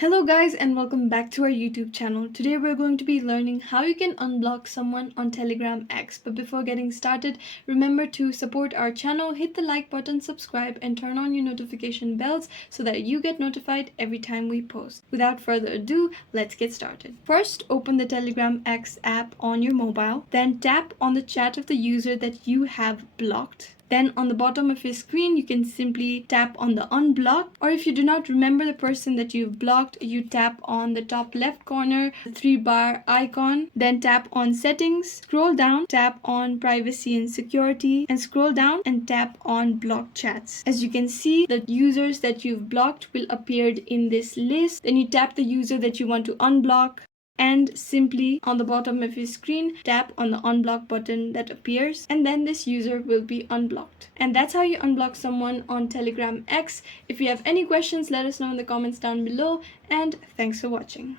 Hello guys and welcome back to our YouTube channel. Today we're going to be learning how you can unblock someone on Telegram X. But before getting started, remember to support our channel, hit the like button, subscribe and turn on your notification bells so that you get notified every time we post. Without further ado, let's get started. First, open the Telegram X app on your mobile, then tap on the chat of the user that you have blocked. Then on the bottom of your screen, you can simply tap on the unblock, or if you do not remember the person that you've blocked, you tap on the top left corner, the 3-bar icon, then tap on settings, scroll down, tap on privacy and security, and scroll down and tap on block chats. As you can see, the users that you've blocked will appear in this list. Then you tap the user that you want to unblock, and simply on the bottom of your screen tap on the unblock button that appears, and then this user will be unblocked. And that's how you unblock someone on Telegram X. If you have any questions, let us know in the comments down below, and thanks for watching.